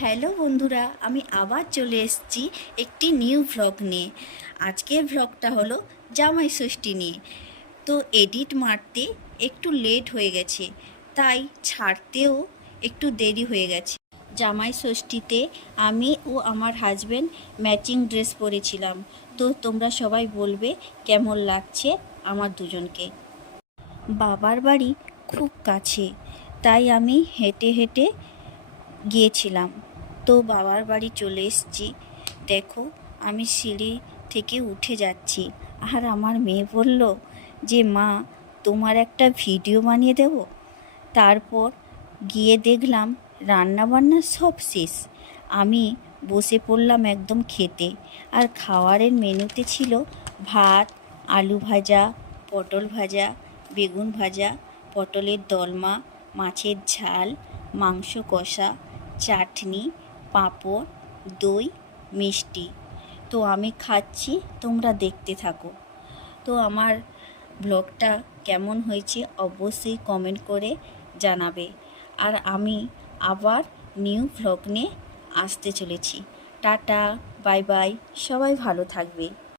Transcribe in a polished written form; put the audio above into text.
Hello বন্ধুরা, আমি আবার চলে এসেছি একটি নিউ ভ্লগ নিয়ে। আজকের ভ্লগটা হলো জামাই ষষ্ঠী নিয়ে। তো এডিট মারতে একটু লেট হয়ে গেছে, তাই ছাড়তেও একটু দেরি হয়ে গেছে। জামাই ষষ্ঠীতে আমি ও আমার হাজব্যান্ড ম্যাচিং ড্রেস পরেছিলাম। তো তোমরা সবাই বলবে কেমন লাগছে আমার দুজনকে। বাবার বাড়ি খুব কাছে, তাই আমি হেঁটে হেঁটে গিয়েছিলাম। তো বাবার বাড়ি চলে এসেছি। দেখো, আমি সিঁড়ি থেকে উঠে যাচ্ছি, আর আমার মেয়ে বলল যে মা, তোমার একটা ভিডিও বানিয়ে দেব। তারপর গিয়ে দেখলাম রান্নাবান্না সব শেষ। আমি বসে পড়লাম একদম খেতে। আর খাওয়ারের মেনুতে ছিল ভাত, আলু ভাজা, পটল ভাজা, বেগুন ভাজা, পটলের দলমা, মাছের ঝাল, মাংস কষা, চাটনি, পাঁপড়, দই, মিষ্টি। তো আমি খাচ্ছি, তোমরা দেখতে থাকো। তো আমার ব্লগটা কেমন হয়েছে অবশ্যই কমেন্ট করে জানাবে। আর আমি আবার নিউ ভ্লগ নিয়ে আসতে চলেছি। টাটা, বাই বাই, সবাই ভালো থাকবে।